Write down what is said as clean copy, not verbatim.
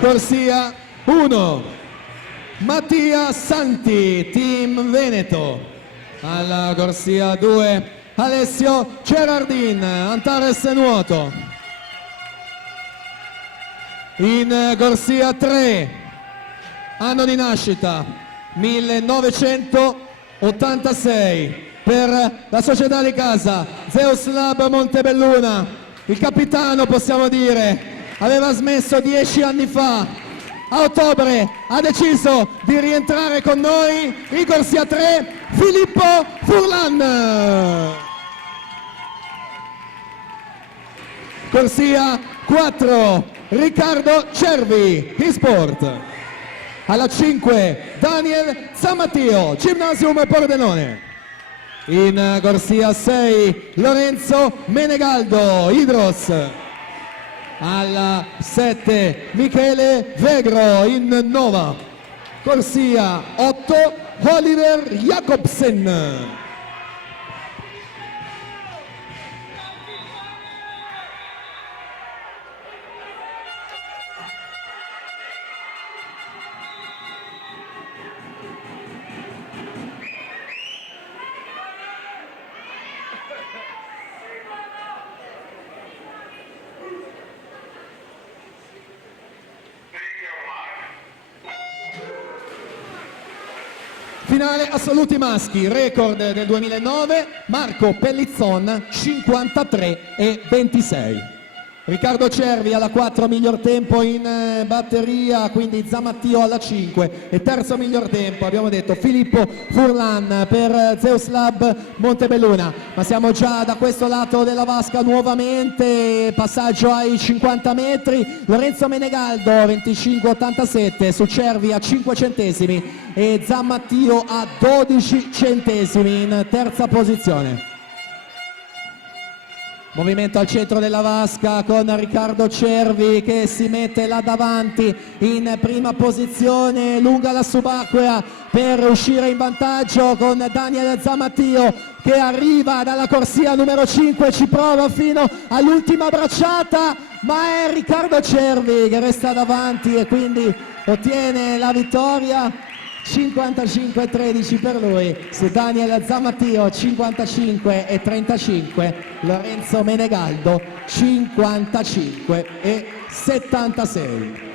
Corsia 1, Mattia Santi, Team Veneto. Alla corsia 2, Alessio Gerardin, Antares Nuoto. In corsia 3, anno di nascita 1986, per la società di casa Zeus Lab Montebelluna. Il capitano, possiamo dire, aveva smesso 10 anni fa. A ottobre ha deciso di rientrare con noi. In corsia 3, Filippo Furlan. Corsia 4, Riccardo Cervi, eSport. Alla 5, Daniel Zamattio, Gymnasium Pordenone. In corsia 6, Lorenzo Menegaldo, Hydros. Alla 7, Michele Vegro in Nova. Corsia 8, Oliver Jacobsen. Finale assoluti maschi, record del 2009, Marco Pellizzon 53,26. Riccardo Cervi alla 4, miglior tempo in batteria, quindi Zamattio alla 5, e terzo miglior tempo abbiamo detto Filippo Furlan per Zeus Lab Montebelluna. Ma siamo già da questo lato della vasca nuovamente, passaggio ai 50 metri, Lorenzo Menegaldo 25,87 su Cervi a 5 centesimi e Zamattio a 12 centesimi in terza posizione. Movimento al centro della vasca con Riccardo Cervi che si mette là davanti in prima posizione, lunga la subacquea per uscire in vantaggio con Daniel Zamattio che arriva dalla corsia numero 5, ci prova fino all'ultima bracciata, ma è Riccardo Cervi che resta davanti e quindi ottiene la vittoria. 55,13 per lui su Daniel Zamattio, 55,35, Lorenzo Menegaldo 55,76.